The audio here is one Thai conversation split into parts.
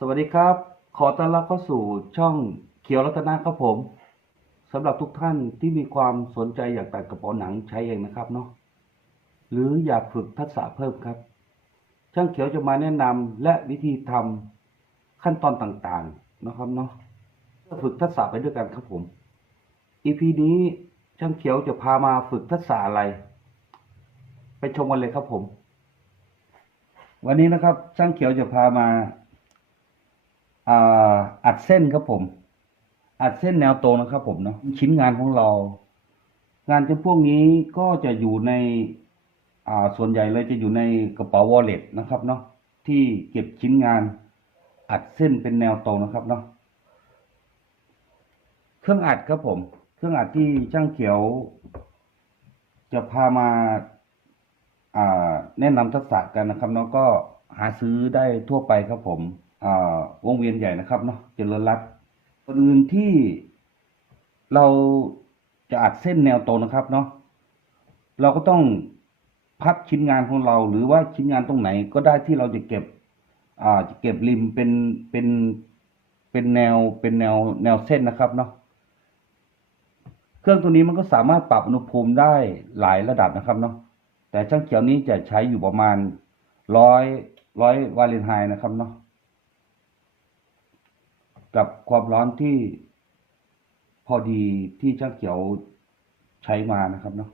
สวัสดีครับ ขอต้อนรับเข้าสู่ช่องเขียวรัตนะครับผมสำหรับทุกท่านที่มีความสนใจอยากตัดกระเป๋าหนังใช้เองนะครับเนาะหรืออยากฝึกทักษะเพิ่มครับ ช่างเขียวจะมาแนะนำและวิธีทำขั้นตอนต่างๆนะครับเนาะเพื่อฝึกทักษะไปด้วยกันครับผม EP นี้ช่างเขียวจะพามาฝึกทักษะอะไร ไปชมกันเลยครับผม วันนี้นะครับช่างเขียวจะพามา อัดเส้นครับผม อัดเส้นแนวตรงนะครับ ผมเนาะชิ้นงานของเรา งานจำพวกนี้ก็จะอยู่ในอ่าส่วนใหญ่เลยจะอยู่ในกระเป๋าวอลเล็ตนะครับเนาะที่เก็บชิ้นงานอัดเส้นเป็นแนวตรงนะครับเนาะเครื่องอัดครับผม เครื่องอัดที่ช่างเขียว จะพามาอ่าแนะนำทักษะกันนะครับเนาะก็หาซื้อได้ทั่วไปครับผม วงเวียนใหญ่นะครับเนาะเจริญรัตน์คนอื่นที่เราจะอัดเส้นแนวตรงนะครับเนาะเราก็ต้องพับชิ้นงานของเรา หรือว่าชิ้นงานตรงไหนก็ได้ที่เราจะเก็บอ่าจะเก็บริมเป็นเป็นเป็นแนวเป็นแนวแนวเส้นนะครับเนาะเครื่องตัวนี้มันก็สามารถปรับอุณหภูมิได้หลายระดับนะครับเนาะแต่ช่างเขียวนี้จะใช้อยู่ประมาณร้อยร้อยวาเลนไฮน์นะครับเนาะ กับความร้อนที่พอดีที่ช่างเขียวใช้มานะครับเนาะ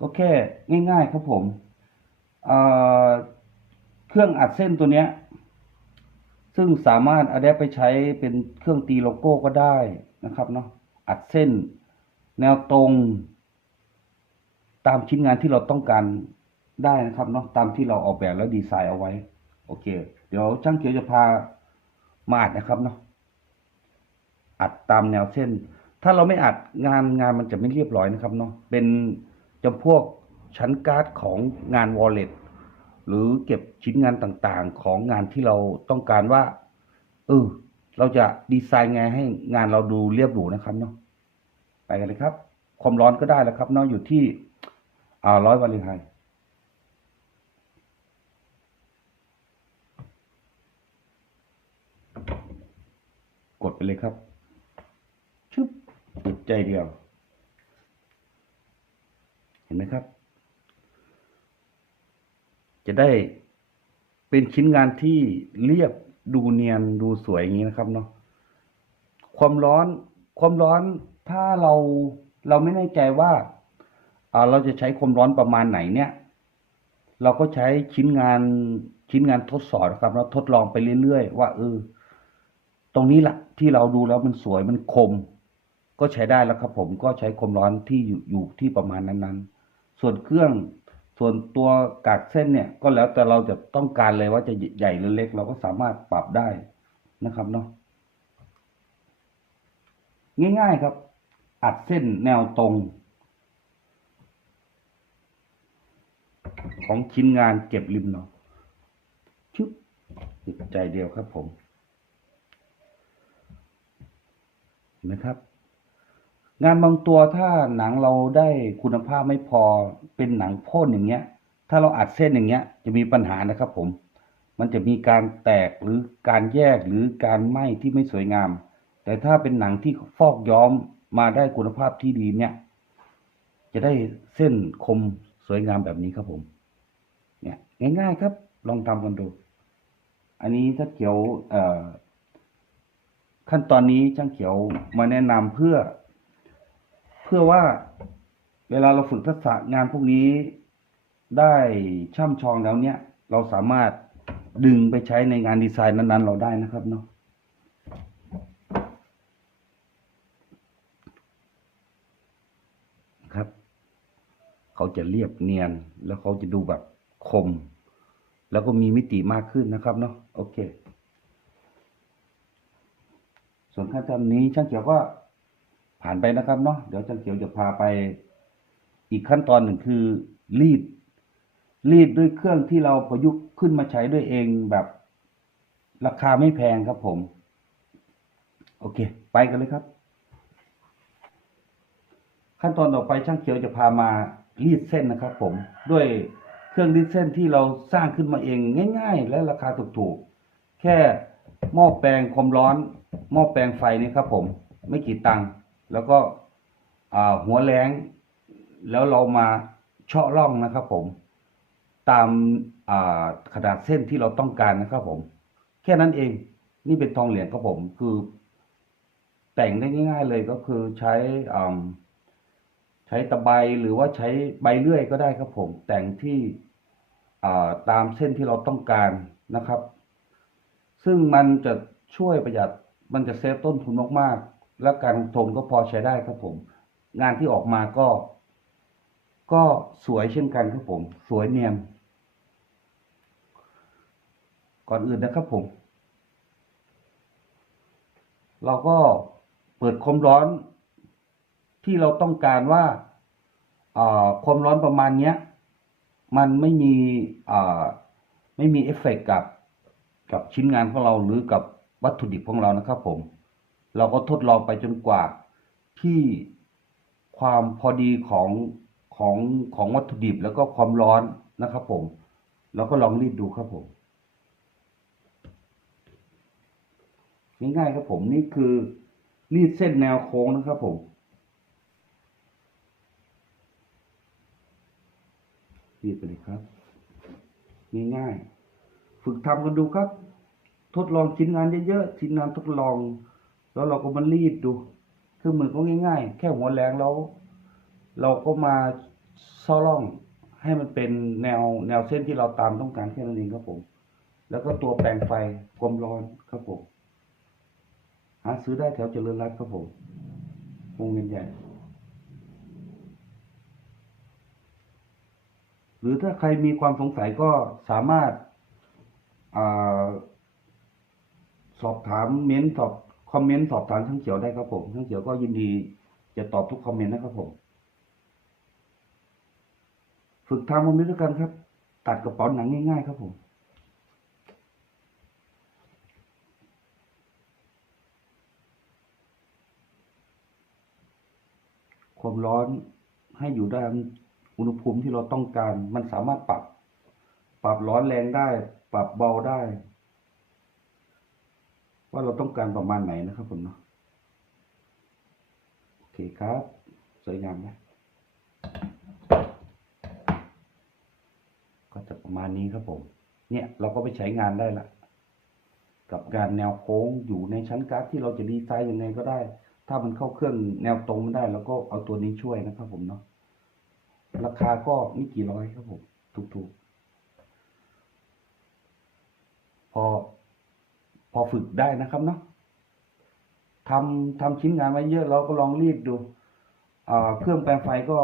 ก็แค่ง่าย ๆ ครับผมเเครื่องอัดเส้นตัวเนี้ย ซึ่งสามารถเอาแดปไปใช้เป็นเครื่องตีโลโก้ก็ได้นะครับเนาะอัดเส้น แนวตรง ตามชิ้นงานที่เราต้องการได้นะครับเนาะตามที่เราออกแบบแล้วดีไซน์เอาไว้ โอเค เดี๋ยวช่างเขียวจะพามาอัดนะครับเนาะอัดตามแนวเส้น ถ้าเราไม่อัดงานงานมันจะไม่เรียบร้อยนะครับเนาะเป็นจำพวกชั้นการ์ดของงานวอลเล็ตหรือเก็บชิ้นงานต่างๆ ของงานที่เราต้องการว่าเออเราจะดีไซน์ไงให้งานเราดูเรียบหรูนะครับเนาะไปกันเลยครับ ความร้อนก็ได้แล้วครับเนาะอยู่ที่อ่าร้อยวาเลนไท กดไปเลยครับชึบจุดใจเดียว เห็นไหมครับ จะได้เป็นชิ้นงานที่เรียบดูเนียนดูสวยอย่างนี้นะครับเนาะความร้อนความร้อนถ้าเราเราไม่แน่ใจว่าเราจะใช้ความร้อนประมาณไหนเนี่ย เราก็ใช้ชิ้นงานชิ้นงานทดสอบนะครับแล้วทดลองไปเรื่อยๆ ว่าเออ ตรงนี้แหละที่เราดูแล้วมันสวยมันคม ก็ใช้ได้แล้วครับผมก็ใช้ความร้อนที่อยู่อยู่ที่ประมาณนั้นๆ ส่วนเครื่องส่วนตัวกากเส้นเนี่ยก็แล้วแต่เราจะต้องการเลยว่าจะใหญ่หรือเล็ก เราก็สามารถปรับได้นะครับเนาะง่าย ๆครับ อัดเส้นแนวตรง ของชิ้นงานเก็บริมเนาะชึบติดใจเดียวครับผม เห็นไหมครับ งานบางตัวถ้าหนังเราได้คุณภาพไม่พอเป็นหนังพ่นอย่างเงี้ย ถ้าเราอัดเส้นอย่างเงี้ย จะมีปัญหานะครับ ผม มันจะมีการแตกหรือการแยกหรือการไหม้ที่ไม่สวยงาม แต่ถ้าเป็นหนังที่ฟอกย้อมมาได้คุณภาพที่ดีเนี่ย จะได้เส้นคมสวยงามแบบนี้ครับผม เนี่ย ง่าย ๆ ครับ ลองทำกันดู อันนี้ถ้าเขียวเอ่อ ขั้นตอนนี้ช่างเขียวมาแนะนำเพื่อ เพื่อว่าเวลาเราฝึกทักษะงานพวกนี้ได้ช่ำชองแล้วเนี่ย เราสามารถดึงไปใช้ในงานดีไซน์นั้น ๆ เราได้นะครับเนาะครับ เขาจะเรียบเนียนแล้วเขาจะดูแบบคม แล้วก็มีมิติมากขึ้นนะครับเนาะโอเค ส่วนขั้นตอนนี้ช่างเขียวก็ผ่านไปนะครับเนาะเดี๋ยวช่างเขียวจะพาไป อีกขั้นตอนหนึ่งคือรีด รีดด้วยเครื่องที่เราประยุกต์ขึ้นมาใช้ด้วยเองแบบราคาไม่แพงครับผม โอเค ไปกันเลยครับ ขั้นตอนต่อไปช่างเขียวจะพามารีดเส้นนะครับ ผม ด้วยเครื่องรีดเส้นที่เราสร้างขึ้นมาเองง่าย ๆ และราคาถูกๆแค่ หม้อแปลงความร้อน หม้อแปลงไฟนี่ครับ ผม ไม่กี่ตังค์แล้วก็หัวแรงแล้วเรามาเชาะร่องนะครับผม ตามาขนาดเส้นที่เราต้องการนะครับผม แค่นั้นเองนี่เป็นทองเหลืองครับผม คือ แต่งได้ง่าย ๆ เลยก็คือใช้ใช้ตะไบหรือว่าใช้ใบเลื่อยก็ได้ครับผม แต่งที่อ่าตามเส้นที่เราต้องการนะครับ ซึ่งมันจะช่วยประหยัดมันจะเซฟต้นทุนมากๆ และการลงทุนก็พอใช้ได้ครับผม งานที่ออกมาก็ ก็สวยเช่นกันครับผม สวยเนียนก่อนอื่นนะครับผม เราก็เปิดความร้อนที่เราต้องการว่าความร้อนประมาณเนี้ย มันไม่มีไม่มีเอฟเฟกต์กับ กับชิ้นงานของเราหรือกับวัตถุดิบของเรานะครับผม เราก็ทดลองไปจนกว่าที่ความพอดีของของของวัตถุดิบแล้วก็ความร้อนนะครับผมแล้วก็ลองรีดดูครับผม ง่ายๆครับผมนี่คือรีดเส้นแนวโค้งนะครับผม รีดไปเลยครับ ง่ายๆ ฝึกทำกันดูครับ ทดลองชิ้นงานเยอะๆชิ้นงานทดลอง แล้วเราก็มารีดดูเครื่องมือก็ง่าย ๆ แค่หัวแรงแล้ว เราก็มาซ่อร่องให้มันเป็นแนวแนวเส้นที่เราตามต้องการแค่นั้นเองครับผม แล้วก็ตัวแปลงไฟความร้อนครับผมหาซื้อได้แถวเจริญรัตน์ครับผมวงเวียนใหญ่ หรือถ้าใครมีความสงสัยก็สามารถอา สอบถามเม้นสอบคอมเมนต์สอบถามช่างเขียวได้ครับผมช่างเขียวก็ยินดีจะตอบทุกคอมเมนต์นะครับผม ฝึกทำมันไปด้วยกันครับ ตัดกระเป๋าหนังง่ายๆครับผมความร้อนให้อยู่ได้อุณหภูมิที่เราต้องการ มันสามารถปรับ ปรับร้อนแรงได้ ปรับเบาได้ ว่าเราต้องการประมาณไหนนะครับผมเนาะโอเคครับ สวยงามไหมก็จะประมาณนี้ครับผม เนี่ยเราก็ไปใช้งานได้ละ กับการแนวโค้งอยู่ในชั้นการ์ดที่เราจะดีไซน์ยังไงก็ได้ ถ้ามันเข้าเครื่องแนวตรงไม่ได้เราก็เอาตัวนี้ช่วยนะครับผมเนาะราคาก็ไม่กี่ร้อยครับผมถูกๆพอ พอฝึกได้นะครับเนาะทำทำชิ้นงานไว้เยอะเราก็ลองรีดดูเครื่องแปลงไฟก็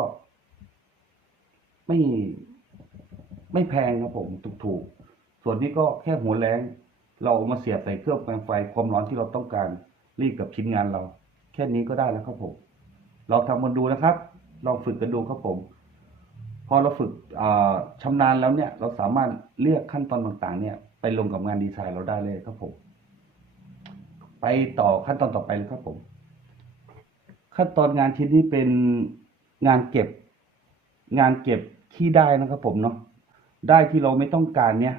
ไม่ไม่แพงครับผมถูกๆ ส่วนนี้ก็แค่หัวแรงเราเอามาเสียบใส่เครื่องแปลงไฟความร้อนที่เราต้องการรีดกับชิ้นงานเรา แค่นี้ก็ได้แล้วครับผมลองทำกันดูนะครับ ลองฝึกกันดูครับผม พอเราฝึกชำนาญแล้วเนี่ย เราสามารถเลือกขั้นตอนต่างๆ เนี่ย ไปลงกับงานดีไซน์เราได้เลยครับผม ไปต่อขั้นตอนต่อไปเลยครับผม ขั้นตอนงานชิ้นนี้เป็นงานเก็บ งานเก็บขี้ได้นะครับผมเนาะได้ที่เราไม่ต้องการเนี่ย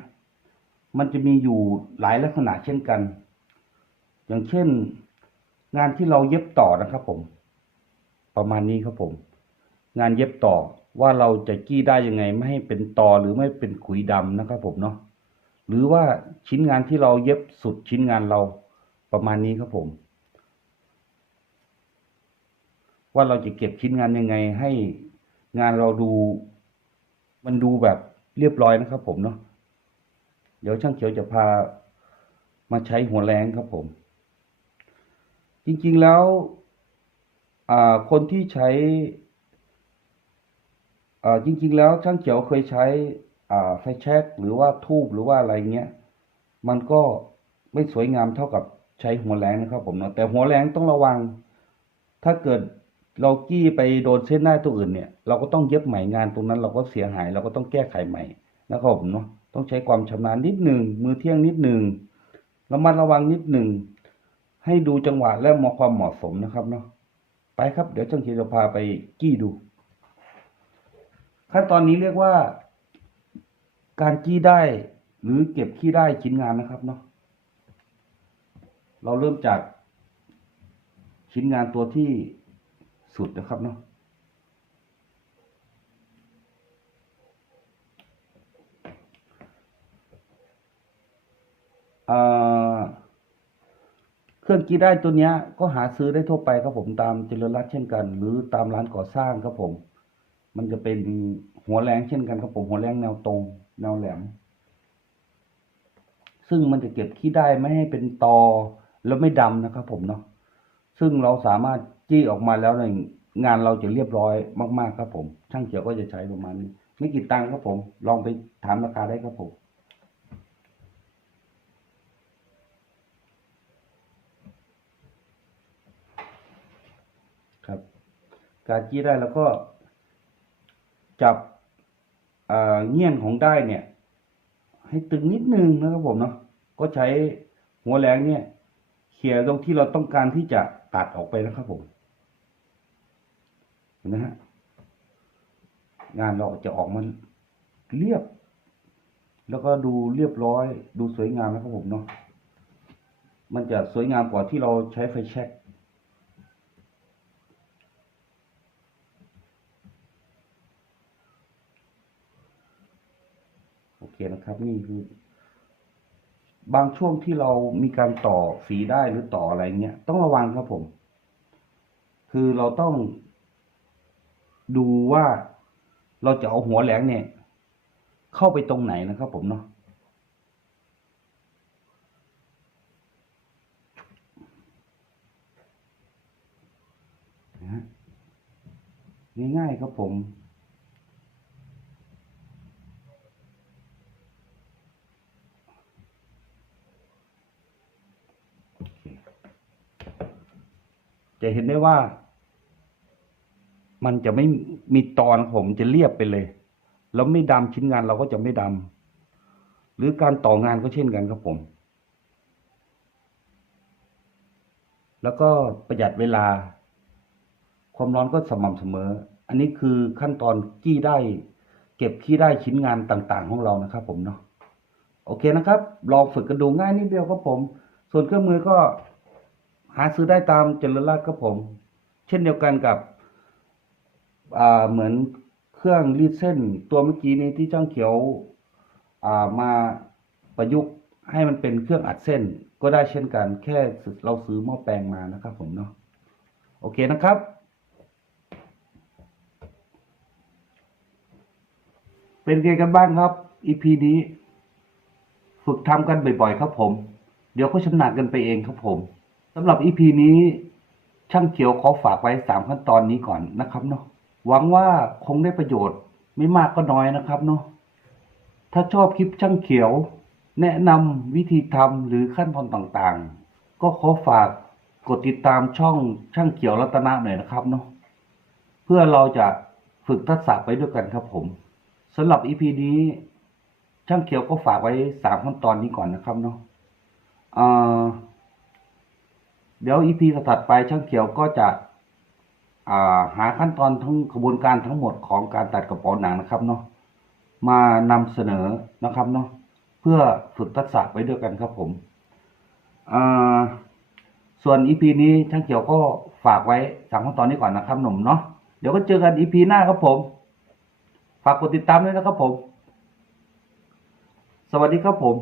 มันจะมีอยู่หลายลักษณะเช่นกัน อย่างเช่น งานที่เราเย็บต่อนะครับผม ประมาณนี้ครับผม งานเย็บต่อว่าเราจะกี้ได้ยังไง ไม่ให้เป็นตอหรือไม่เป็นขุยดำนะครับผมเนาะหรือว่าชิ้นงานที่เราเย็บสุดชิ้นงานเรา ประมาณนี้ครับผม ว่าเราจะเก็บชิ้นงานยังไงให้งานเราดู มันดูแบบเรียบร้อยนะครับผมเนาะเดี๋ยวช่างเขียวจะพามาใช้หัวแรงครับผม จริงๆแล้วคนที่ใช้จริง ๆ แล้วช่างเขียวเคยใช้ไฟแช็กหรือว่าทูบหรือว่าอะไรเงี้ย มันก็ไม่สวยงามเท่ากับ ใช้หัวแรงนะครับผมเนาะแต่หัวแรงต้องระวัง ถ้าเกิดเรากี้ไปโดนเส้นได้าตัวอื่นเนี่ย เราก็ต้องเย็บใหม่งานตรงนั้น เราก็เสียหายเราก็ต้องแก้ไขใหม่นะครับผมเนาะต้องใช้ความชำนาญนิดหนึ่งมือเที่ยงนิดหนึ่งระมัดระวังนิดหนึ่งให้ดูจังหวะและมองความเหมาะสมนะครับเนาะไปครับ เดี๋ยวช่างเขียจะพาไปกี้ดู ขั้นตอนนี้เรียกว่า การจี้ได้หรือเก็บขี้ได้ชิ้นงานนะครับเนาะ เราเริ่มจากชิ้นงานตัวที่สุดนะครับเนาะเครื่องกี้ได้ตัวเนี้ยก็หาซื้อได้ทั่วไปครับผมตามเจริญรัตเช่นกัน หรือตามร้านก่อสร้างครับผม มันจะเป็นหัวแรงเช่นกันครับผมหัวแรงแนวตรง แนวแหลม ซึ่งมันจะเก็บขี้ได้ไม่ให้เป็นตอ แล้วไม่ดำนะครับผมเนาะซึ่งเราสามารถจี้ออกมาแล้วในยงานเราจะเรียบร้อยมากๆครับผม ช่างเขียวก็จะใช้ประมาณนี้ไม่กี่ตังค์ครับผม ลองไปถามราคาได้ครับผมครับ การจี้ได้แล้วก็จับอ่าเงี้ยนของได้เนี่ย ให้ตึงนิดนึงนะครับผมเนาะก็ใช้หัวแหลงเนี่ย เขี่ยตรงที่เราต้องการที่จะตัดออกไปนะครับผมเห็นไหมฮะงานเราจะออกมาเรียบ แล้วก็ดูเรียบร้อย ดูสวยงามนะครับผมเนาะมันจะสวยงามกว่าที่เราใช้ไฟแช็กโอเคนะครับ นี่คือ บางช่วงที่เรามีการต่อฝีได้หรือต่ออะไรเงี้ยต้องระวังครับผม คือเราต้องดูว่าเราจะเอาหัวแหลงเนี่ย เข้าไปตรงไหนนะครับผมเนาะง่ายๆครับผม โอเค จะเห็นได้ว่า มันจะไม่มีตอนผมจะเรียบไปเลย แล้วไม่ดำชิ้นงานเราก็จะไม่ดำหรือการต่องานก็เช่นกันครับผม แล้วก็ประหยัดเวลา ความร้อนก็สม่ำเสมอ อันนี้คือขั้นตอนกี้ได้ เก็บขี้ได้ชิ้นงานต่างๆ ของเรานะครับผมเนาะโอเคนะครับ ลองฝึกกันดูง่ายนิดเดียวครับผม ส่วนเครื่องมือก็ หาซื้อได้ตามเจริญราษฎร์ครับผม เช่นเดียวกันกับอ่าเหมือนเครื่องรีดเส้นตัวเมื่อกี้นี้ที่ช่างเขียวอ่ามาประยุกต์ให้มันเป็นเครื่องอัดเส้นก็ได้เช่นกัน แค่เราซื้อหม้อแปลงมานะครับผมเนาะโอเคนะครับเป็นไงกันบ้างครับ EP นี้ ฝึกทำกันบ่อยๆ ครับผม เดี๋ยวก็ชำนาญกันไปเองครับผม สำหรับ EP นี้ช่างเขียวขอฝากไว้สามขั้นตอนนี้ก่อนนะครับเนาะหวังว่าคงได้ประโยชน์ไม่มากก็น้อยนะครับเนาะถ้าชอบคลิปช่างเขียว แนะนำวิธีทำหรือขั้นตอนต่างๆ ก็ขอฝากกดติดตามช่องช่างเขียวรัตนะหน่อยนะครับเนาะเพื่อเราจะฝึกทักษะไปด้วยกันครับผมสำหรับ EP นี้ ช่างเขียวก็ฝากไว้สามขั้นตอนนี้ก่อนนะครับเนาะอ่า เดี๋ยวอีพีถัดไปช่างเขียวก็จะาหาขั้นตอนทั้งกระบวนการทั้งหมดของการตัดกระป๋าหนังนะครับเนาะมานำเสนอนะครับเนาะเพื่อฝึกทักษะไว้ด้วยกันครับผมส่วนอีพีนี้ช่างเขียวก็ฝากไว้สามขั้นตอนนี้ก่อนนะครับหนุ่มเนาะเดี๋ยวก็เจอกันอีพีหน้าครับผม ฝากกดติดตามด้วยนะครับผม สวัสดีครับผม